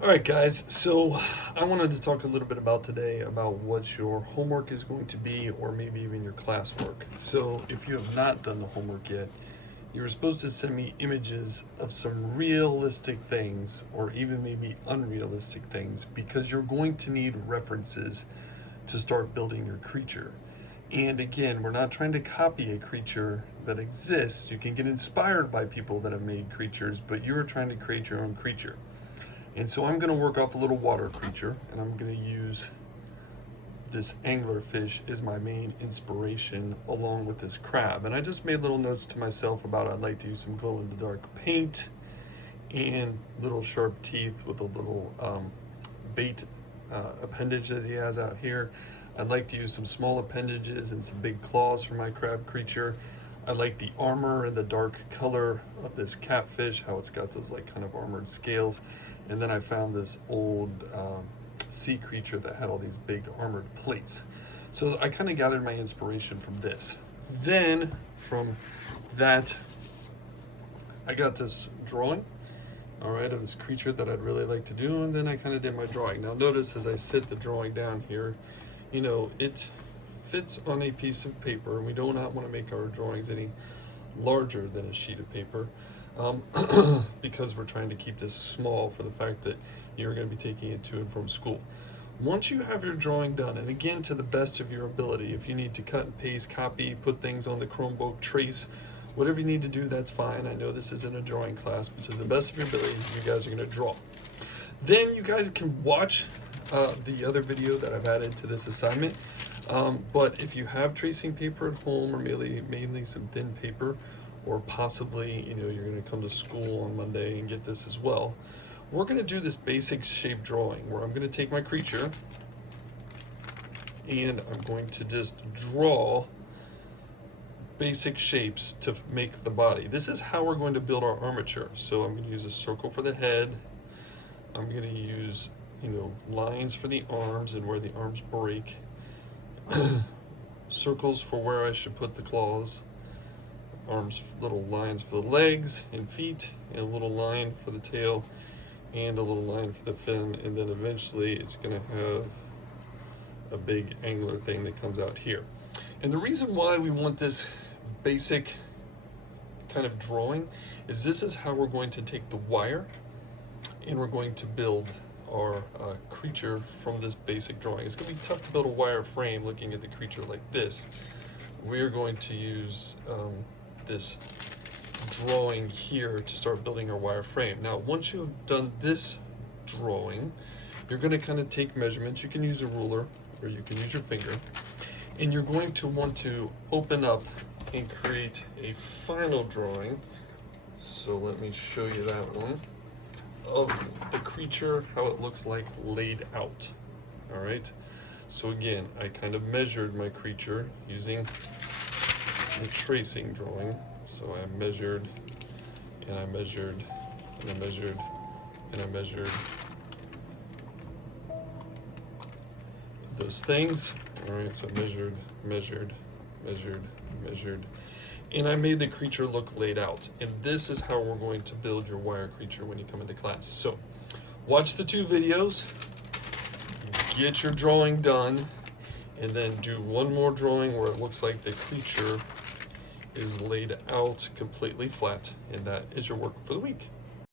All right, guys. So I wanted to talk a little bit about today about what your homework is going to be, or maybe even your classwork. So if you have not done the homework yet, you were supposed to send me images of some realistic things, or even maybe unrealistic things, because you're going to need references to start building your creature. And again, we're not trying to copy a creature that exists. You can get inspired by people that have made creatures, but you're trying to create your own creature. And so I'm going to work off a little water creature, and I'm going to use this anglerfish as my main inspiration along with this crab. And I just made little notes to myself about I'd like to use some glow-in-the-dark paint and little sharp teeth with a little bait appendage that he has out here. I'd like to use some small appendages and some big claws for my crab creature. I like the armor and the dark color of this catfish, how it's got those like kind of armored scales. And then I found this old sea creature that had all these big armored plates. So I kind of gathered my inspiration from this. Then from that, I got this drawing, all right, of this creature that I'd really like to do. And then I kind of did my drawing. Now notice as I sit the drawing down here, you know, it fits on a piece of paper, and we do not want to make our drawings any larger than a sheet of paper. Because we're trying to keep this small for the fact that you're going to be taking it to and from school. Once you have your drawing done, and again to the best of your ability, if you need to cut and paste, copy, put things on the Chromebook, trace, whatever you need to do, that's fine. I know this isn't a drawing class, but to the best of your ability, you guys are going to draw. Then you guys can watch the other video that I've added to this assignment. But if you have tracing paper at home, or mainly some thin paper, or possibly, you know, you're going to come to school on Monday and get this as well. We're going to do this basic shape drawing where I'm going to take my creature and I'm going to just draw basic shapes to make the body. This is how we're going to build our armature. So I'm going to use a circle for the head. I'm going to use, you know, lines for the arms and where the arms break. Circles for where I should put the claws. Arms, little lines for the legs and feet, and a little line for the tail, and a little line for the fin, and then eventually it's going to have a big angler thing that comes out here. And the reason why we want this basic kind of drawing is this is how we're going to take the wire and we're going to build our creature from this basic drawing. It's going to be tough to build a wire frame looking at the creature like this. We're going to use this drawing here to start building our wire frame. Now, once you've done this drawing, you're going to kind of take measurements. You can use a ruler or you can use your finger, and you're going to want to open up and create a final drawing. So let me show you that one of the creature, how it looks like laid out. All right. So again, I kind of measured my creature using the tracing drawing. So I measured and I measured and I measured and I measured those things. All right, so I measured, and I made the creature look laid out. And this is how we're going to build your wire creature when you come into class. So watch the two videos, get your drawing done, and then do one more drawing where it looks like the creature is laid out completely flat, and that is your work for the week.